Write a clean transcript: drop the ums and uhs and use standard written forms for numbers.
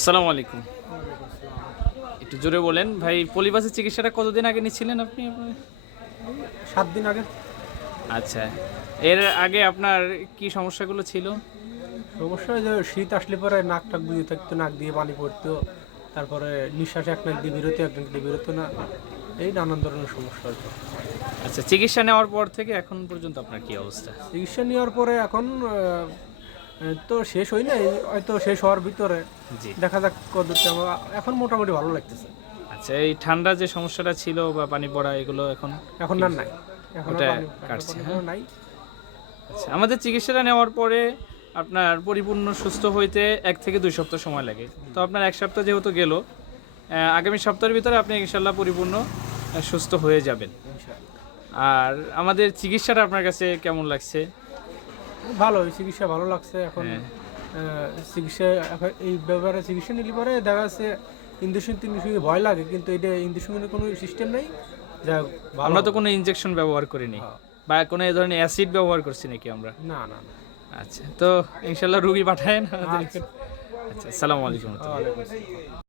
আসসালামু আলাইকুম। একটু জোরে বলেন ভাই, পলিপাসের চিকিৎসাটা কতদিন আগে নিচ্ছিলেন আপনি? 7 দিন আগে। আচ্ছা, এর আগে আপনার কি সমস্যাগুলো ছিল? সমস্যা ওই যে শীত আসলে পরে নাক টাক বুঝে থাকতো, নাক দিয়ে পানি পড়তো, তারপরে নিঃশ্বাস এক নাক দিয়ে বেরোতো, এক নাক দিয়ে বেরোতো না, এই নানান ধরনের সমস্যা হতো। আচ্ছা, চিকিৎসা নেওয়ার পর থেকে এখন পর্যন্ত আপনার কি অবস্থা? চিকিৎসা নেওয়ার পরে এখন তো শেষ হয় নাই, হয়তো শেষ হওয়ার ভিতরে জি। দেখা যাক কতটা এখন মোটামুটি ভালো লাগতেছে। আচ্ছা, এই ঠান্ডা যে সমস্যাটা ছিল বা পানি পড়া এগুলো এখন এখন আর নাই, এখন আর ওটা পানি কাটছে, পানি হ্যাঁ? নাই। আচ্ছা, আমাদের চিকিৎসাটা নেওয়ার পরে আপনার পরিপূর্ণ সুস্থ হইতে 1 থেকে 2 সপ্তাহ সময় লাগে। তো আপনার 1 সপ্তাহ যেহেতু গেল, আগামী সপ্তাহের ভিতরে আপনি ইনশাল্লাহ পরিপূর্ণ সুস্থ হয়ে যাবেন। আর আমাদের চিকিৎসাটা আপনার কাছে কেমন লাগছে? ভালো, এই চিকিৎসা ভালো লাগছে এখন। হ্যাঁ। চিকিৎসা এখন এই ব্যাপারে চিকিৎসা নিলে পরে দেখা যাচ্ছে ইঞ্জেকশন টিনজেকশন ভয় লাগে, কিন্তু এটা ইঞ্জেকশনের কোনো সিস্টেম নেই। যা ভালো আমরা তো হবে। কোনো ইনজেকশন ব্যবহার করিনি হ্যাঁ। বা কোনো এই ধরনের অ্যাসিড ব্যবহার করছি নাকি আমরা? না না না। আচ্ছা, তো ইনশাল্লাহ রুগী পাঠায়েন আমাদের। আচ্ছা। আচ্ছা, আসসালামু আলাইকুম। ওয়ালাইকুম আসসালাম।